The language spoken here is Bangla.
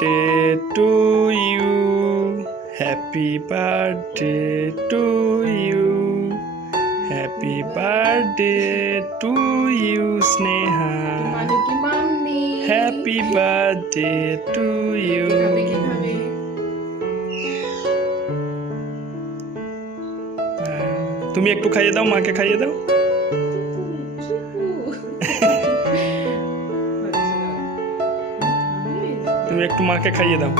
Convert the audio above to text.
birthday to you. Happy birthday to you. Happy birthday to you, Sneha. মালুকি mummy Happy birthday to you. খাবে কি খাবে? তুমি একটু খাইয়ে দাও, মাকে খাইয়ে দাও। তুমি একটু মাকে খাইয়ে দাও।